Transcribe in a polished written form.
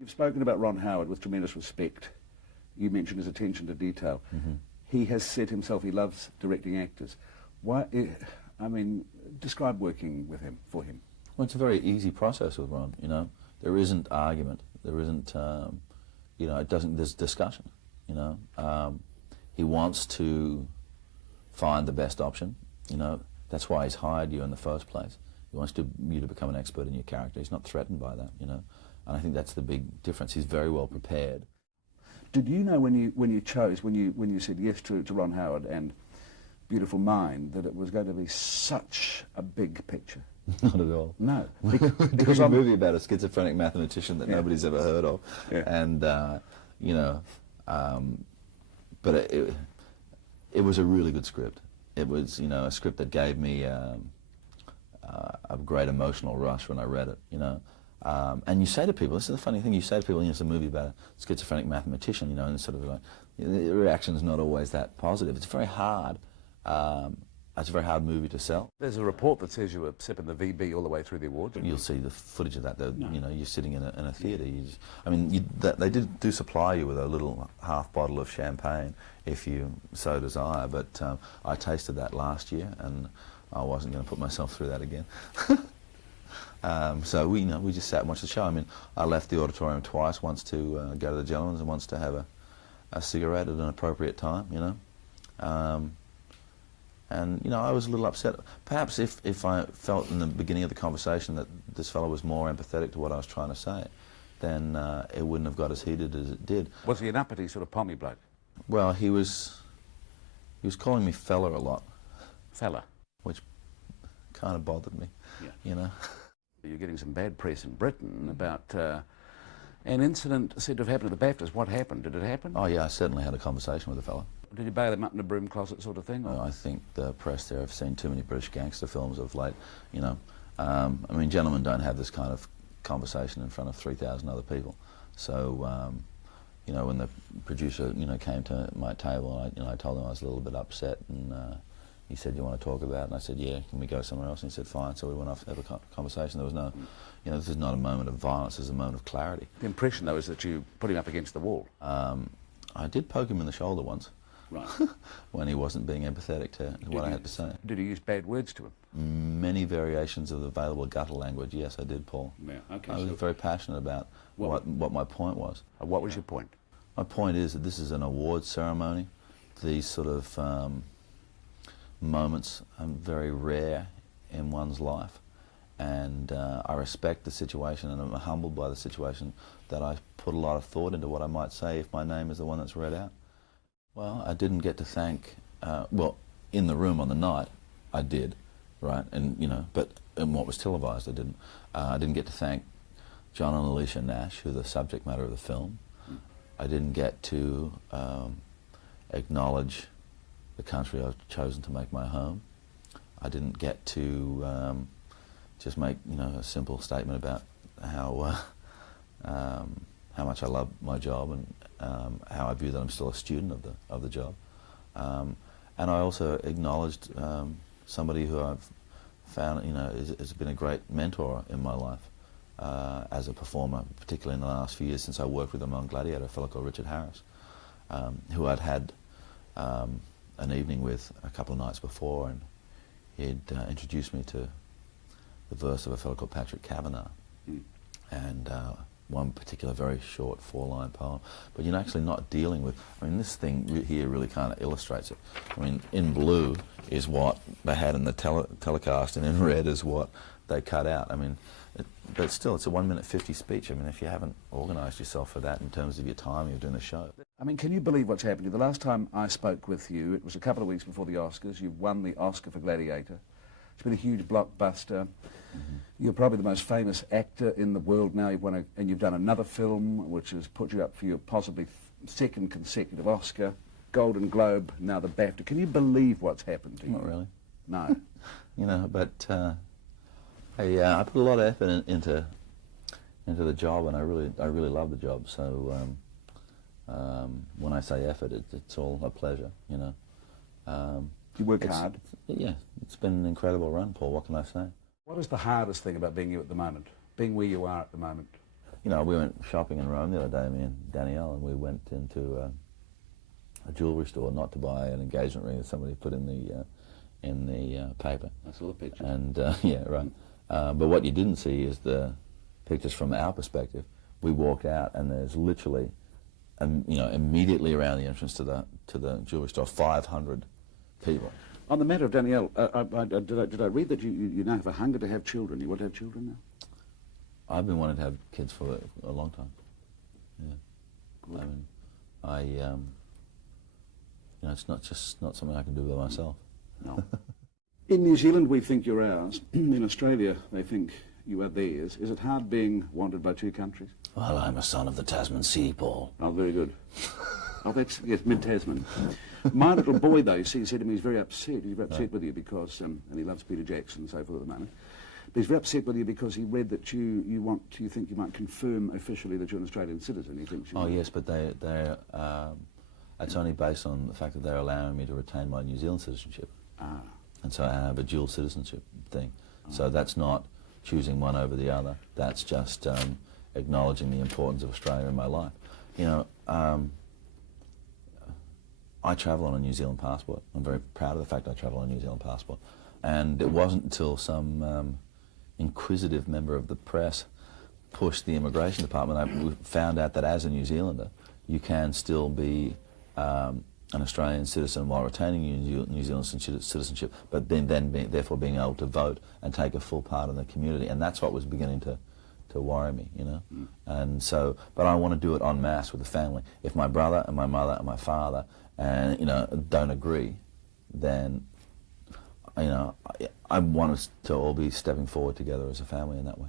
You've spoken about Ron Howard with tremendous respect. You mentioned his attention to detail. Mm-hmm. He has said himself he loves directing actors. Why? I mean, describe working with him, for him. Well, it's a very easy process with Ron, you know. There isn't argument. There isn't, you know, there's discussion, you know. He wants to find the best option, you know. That's why he's hired you in the first place. He wants you to become an expert in your character. He's not threatened by that, you know. And I think that's the big difference. He's very well prepared. Did you know when you said yes to Ron Howard and Beautiful Mind that it was going to be such a big picture? Not at all. No. Because a movie about a schizophrenic mathematician that nobody's ever heard of. Yeah. And, you know, but it was a really good script. It was, you know, a script that gave me a great emotional rush when I read it, you know. And you say to people, this is the funny thing, you say to people, you know, it's a movie about a schizophrenic mathematician, you know, and sort of like, you know, the reaction's not always that positive. It's very hard. It's a very hard movie to sell. There's a report that says you were sipping the VB all the way through the awards. You'll see the footage of that. You know, you're sitting in a theatre. I mean, they do supply you with a little half bottle of champagne if you so desire. But I tasted that last year, and I wasn't going to put myself through that again. So we just sat and watched the show. I mean, I left the auditorium twice. Once to go to the gentleman's, and once to have a cigarette at an appropriate time. You know. And, you know, I was a little upset. Perhaps if I felt in the beginning of the conversation that this fellow was more empathetic to what I was trying to say, then it wouldn't have got as heated as it did. Was he an uppity sort of pommy bloke? Well, he was calling me fella a lot. Fella? Which kind of bothered me, you know. You're getting some bad press in Britain about an incident said to have happened at the BAFTAs. What happened? Did it happen? Oh, yeah, I certainly had a conversation with the fellow. Did you bail them up in a broom closet sort of thing? Or? I think the press there have seen too many British gangster films of late, you know. I mean, gentlemen don't have this kind of conversation in front of 3,000 other people. So, you know, when the producer, you know, came to my table, I told him I was a little bit upset, and he said, "You want to talk about it?" And I said, "Yeah, can we go somewhere else?" And he said, "Fine." So we went off to have a conversation. There was no, you know, this is not a moment of violence, this is a moment of clarity. The impression, though, is that you put him up against the wall. I did poke him in the shoulder once. Right. When he wasn't being empathetic to what I had to say. Did you use bad words to him? Many variations of the available gutter language, yes, I did, Paul. Yeah, okay. I was very passionate about what my point was. What was your point? My point is that this is an awards ceremony. These sort of moments are very rare in one's life. And I respect the situation, and I'm humbled by the situation that I put a lot of thought into what I might say if my name is the one that's read out. Well, I didn't get to thank, well, in the room on the night, I did, right, and, you know, but in what was televised, I didn't. I didn't get to thank John and Alicia Nash, who are the subject matter of the film. I didn't get to acknowledge the country I've chosen to make my home. I didn't get to just make, you know, a simple statement about how much I love my job and how I view that I'm still a student of the job. And I also acknowledged somebody who I've found, you know, has been a great mentor in my life as a performer, particularly in the last few years since I worked with him on Gladiator, a fellow called Richard Harris, who I'd had an evening with a couple of nights before, and he'd introduced me to the verse of a fellow called Patrick Kavanagh. And one particular very short 4-line poem, but you're actually not dealing with, I mean, this thing here really kind of illustrates it. I mean, in blue is what they had in the telecast, and in red is what they cut out. I mean, but still, it's a 1 minute 50 speech. I mean, if you haven't organised yourself for that in terms of your time you're doing the show. I mean, can you believe what's happened to you? The last time I spoke with you, it was a couple of weeks before the Oscars. You've won the Oscar for Gladiator. It's been a huge blockbuster. You're probably the most famous actor in the world now. And you've done another film which has put you up for your possibly second consecutive Oscar, Golden Globe, now the BAFTA. Can you believe what's happened to you? Not really. No. You know, but I put a lot of effort into the job, and I really love the job. So when I say effort, it's all a pleasure. You know. You work hard? Yeah, it's been an incredible run, Paul. What can I say? What is the hardest thing about being you at the moment, being where you are at the moment? you know, we went shopping in Rome the other day, me and Danielle, and we went into a jewellery store, not to buy an engagement ring that somebody put in the paper. I saw the picture. And yeah, right. But what you didn't see is the pictures from our perspective. We walked out, and there's literally, you know, immediately around the entrance to the jewellery store, 500 people. On the matter of Danielle, did I read that you now have a hunger to have children? You want to have children now? I've been wanting to have kids for a long time. Yeah. Good. I mean, you know, it's not something I can do by myself. No. In New Zealand, we think you're ours. In Australia, they think you are theirs. Is it hard being wanted by two countries? Well, I'm a son of the Tasman Sea, Paul. Oh, very good. Oh, that's, yes, mid-Tasman. My little boy, though, said to me he's very upset. He's very upset with you because, and he loves Peter Jackson and so forth at the moment. But he's very upset with you because he read that you think you might confirm officially that you're an Australian citizen. He thinks you Oh, might. yes, but it's only based on the fact that they're allowing me to retain my New Zealand citizenship. Ah. And so I have a dual citizenship thing. So that's not choosing one over the other. That's just acknowledging the importance of Australia in my life. You know, I travel on a New Zealand passport. I'm very proud of the fact I travel on a New Zealand passport. And it wasn't until some inquisitive member of the press pushed the immigration department, I found out that as a New Zealander, you can still be an Australian citizen while retaining your New Zealand citizenship, but therefore being able to vote and take a full part in the community. And that's what was beginning to worry me, you know. And so, but I want to do it en masse with the family. If my brother and my mother and my father, you know, don't agree, then, you know, I want us to all be stepping forward together as a family in that way.